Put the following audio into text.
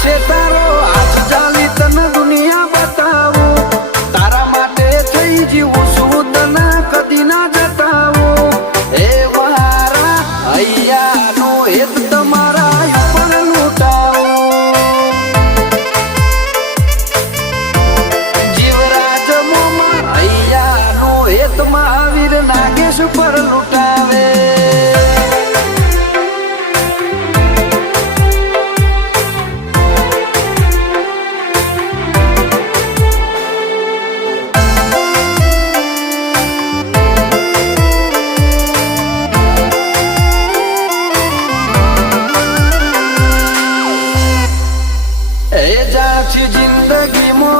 છે તારો આજ ચાલી તને દુનિયા બતાવું તારા માટે થઈ જીવું છું તને કદી ના જતાવું એ મારા હૈયાનો હેત તમારા ઉપર લૂંટાવો જીવરાજ મોમાં હૈયાનો હેત મહાવીર નાગેશ પર લૂંટાવે એ જાછી જિંદગી મો